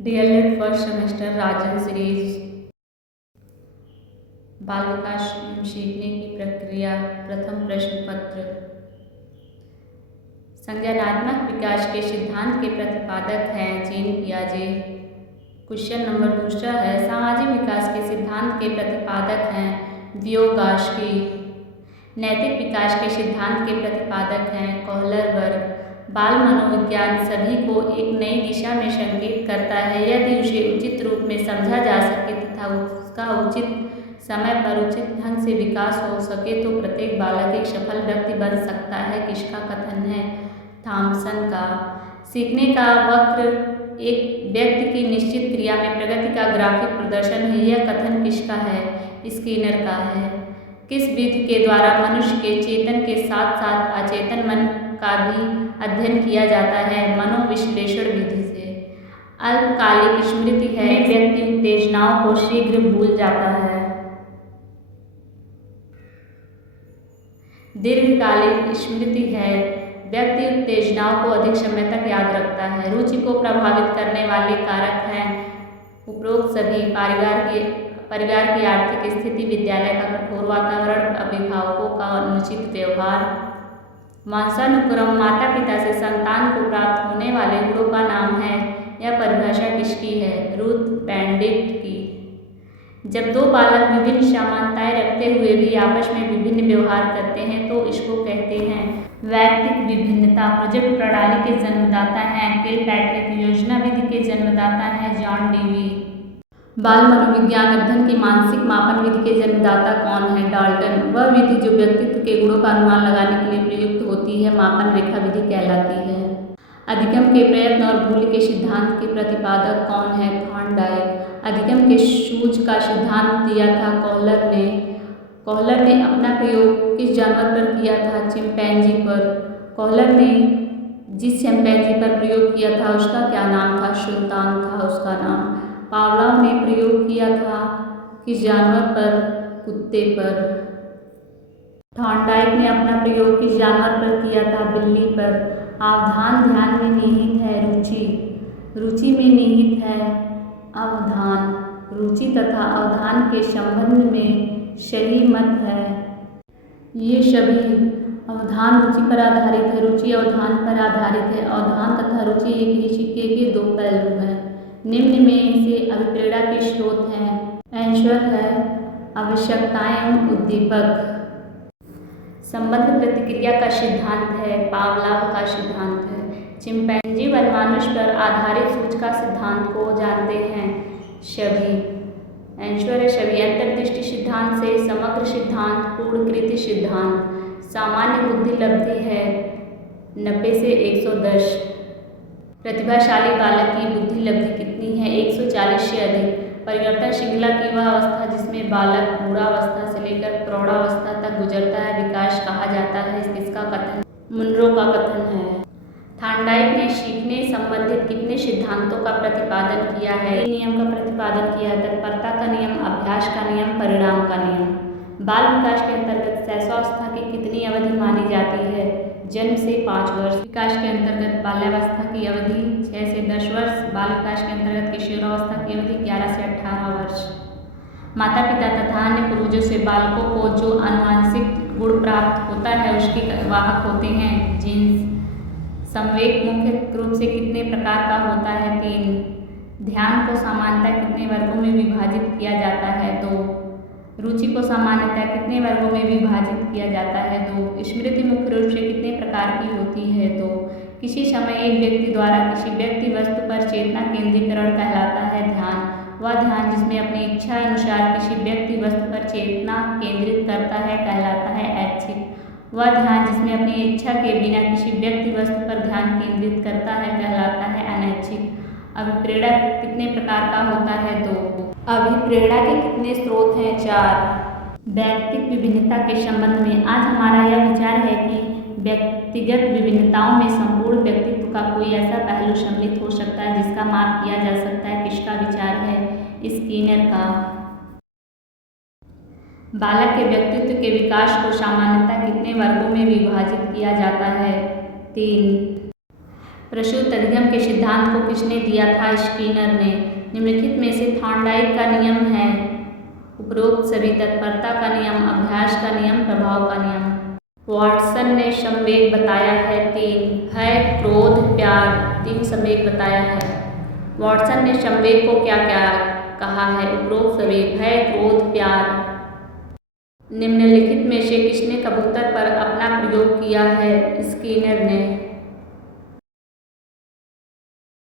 DLED first semester राजन series बाल विकास सीखने की प्रक्रिया प्रथम प्रश्न पत्र। संज्ञानात्मक विकास के सिद्धांत के प्रतिपादक हैं जीन पियाजे। क्वेश्चन नंबर दूसरा है सामाजिक विकास के सिद्धांत के प्रतिपादक हैं वियोगास्की। नैतिक विकास के सिद्धांत के प्रतिपादक हैं कोहलर वर्ग। बाल मनोविज्ञान सभी को एक नई दिशा में संकेत करता है यदि उसे उचित रूप में समझा जा सके तथा उसका उचित समय पर उचित ढंग से विकास हो सके तो प्रत्येक बालक एक सफल व्यक्ति बन सकता है। किसका कथन है? थॉमसन का। सीखने का वक्र एक व्यक्ति की निश्चित क्रिया में प्रगति का ग्राफिक प्रदर्शन है। यह कथन किसका है? स्किनर का है। किस विधि के द्वारा मनुष्य के चेतन के साथ साथ अचेतन मन का भी अध्ययन किया जाता है? मनोविश्लेषण विधि से। अल्पकालिक स्मृति है व्यक्ति उत्तेजनाओं को शीघ्र भूल जाता है। दीर्घकालिक स्मृति है व्यक्ति उत्तेजनाओं को अधिक समय तक याद रखता है। रुचि को प्रभावित करने वाले कारक हैं उपरोक्त सभी। परिवार की आर्थिक स्थिति, विद्यालय का कठोर वातावरण, अभिभावकों का अनुचित व्यवहार। वंशानुक्रम माता पिता से संतान को प्राप्त होने वाले गुणों का नाम है। यह परिभाषा किसकी है? रूथ बेनेडिक्ट की। जब दो बालक विभिन्न समानताएं रखते हुए भी आपस में विभिन्न व्यवहार करते हैं तो इसको कहते हैं वैयक्तिक विभिन्नता। प्रोजेक्ट प्रणाली के जन्मदाता हैं किलपैट्रिक। योजना विधि के जन्मदाता हैं जॉन डीवी। बाल मनोविज्ञान अध्ययन की मानसिक मापन विधि के जन्मदाता कौन है? डाल्टन। वह विधि जो व्यक्तित्व के गुणों का अनुमान लगाने के लिए प्रयुक्त होती है मापन रेखा विधि कहलाती है। अधिगम के प्रयत्न और मूल्य के सिद्धांत के प्रतिपादक कौन है? थॉर्नडाइक। अधिगम के सूझ का सिद्धांत दिया था कोहलर ने। कोहलर ने अपना प्रयोग किस जानवर पर किया था? चिंपैंजी पर। कोहलर ने जिस चिंपैंजी पर प्रयोग किया था उसका क्या नाम था? सुल्तान था उसका नाम। पावलोव ने प्रयोग किया था किस जानवर पर? कुत्ते पर। थॉर्नडाइक ने अपना प्रयोग किस जानवर पर किया था? बिल्ली पर। अवधान ध्यान में निहित है रुचि। रुचि में निहित है अवधान। रुचि तथा अवधान के संबंध में सही मत है। ये सभी अवधान रुचि पर आधारित है, रुचि अवधान पर आधारित है। अवधान तथा रुचि एक ही सिक्के के दो पहलू हैं। निम्न में से अभिप्रेरणा के स्रोत हैं। आंसर है आवश्यकताएं एवं उद्दीपक। संबंध प्रतिक्रिया का सिद्धांत है पावलोव का सिद्धांत है। चिंपैंजी व मनुष्य पर आधारित सूझ का सिद्धांत को जानते हैं सभी। आंसर है सभी। अंतर्दृष्टि सिद्धांत से समग्र सिद्धांत, पूर्णकृत सिद्धांत। सामान्य बुद्धि लब्धि है 90 से 110। प्रतिभाशाली बालक की बुद्धि लब्धि कितनी है? 140 से अधिक। परिवर्तन श्रृंखला की वह अवस्था जिसमें बालक मूढ़ावस्था से लेकर प्रौढ़ावस्था तक गुजरता है विकास कहा जाता है। किसका कथन? मुनरो का कथन है। थॉर्नडाइक ने सीखने संबंधित कितने सिद्धांतों का प्रतिपादन किया है? नियम का प्रतिपादन किया है। तत्परता का नियम, अभ्यास का नियम, परिणाम का नियम। बाल विकास के अंतर्गत शैशवावस्था की कितनी अवधि मानी जाती है? जन्म से 5 वर्ष। विकास के अंतर्गत बाल्यावस्था की अवधि 6 से 10 वर्ष। बाल विकास के अंतर्गत किशोरावस्था की अवधि 11 से 18 वर्ष। माता पिता तथा अन्य पूर्वजों से बालकों को जो आनुवंशिक गुण प्राप्त होता है उसके वाहक होते हैं जीन्स। संवेग मुख्य रूप से कितने प्रकार का होता है? 3। ध्यान को सामान्यतः कितने वर्गों में विभाजित किया जाता है? 2। रुचि को सामान्यतः कितने वर्गों में विभाजित किया जाता है? 2। स्मृति मुख्य रूप से कितने प्रकार की होती है? 2। किसी समय एक व्यक्ति द्वारा किसी व्यक्ति वस्तु पर चेतना केंद्रीकरण कहलाता है ध्यान। वह ध्यान जिसमें अपनी इच्छा अनुसार किसी व्यक्ति वस्तु पर चेतना केंद्रित करता है कहलाता है ऐच्छिक। वह ध्यान जिसमें अपनी इच्छा के बिना किसी व्यक्ति वस्तु पर ध्यान केंद्रित करता है कहलाता है अनैच्छिक। अभिप्रेरणा कितने प्रकार का होता है? 2। अभिप्रेरणा के कितने स्रोत हैं? 4। व्यक्तिगत विभिन्नता के संबंध में आज हमारा यह विचार है कि व्यक्तिगत विभिन्नताओं में संपूर्ण व्यक्तित्व का कोई ऐसा पहलू सम्मिलित हो सकता है जिसका माप किया जा सकता है। किसका विचार है? स्किनर का। बालक के व्यक्तित्व के विकास को सामान्यतः कितने वर्गों में विभाजित किया जाता है? 3। प्रसूत अधिगम के सिद्धांत को किसने दिया था? स्किनर ने। निम्नलिखित में से थॉर्नडाइक का नियम है? उपरोक्त सभी तत्परता का नियम, अभ्यास का नियम, प्रभाव का नियम। वाटसन ने संवेग बताया है 3, भय, क्रोध, प्यार। 3 संवेग बताया है। वाटसन ने संवेग को क्या क्या कहा है? उपरोक्त सभी, भय, क्रोध, प्यार। निम्नलिखित में से किसने कबूतर पर अपना प्रयोग किया है? स्किनर ने।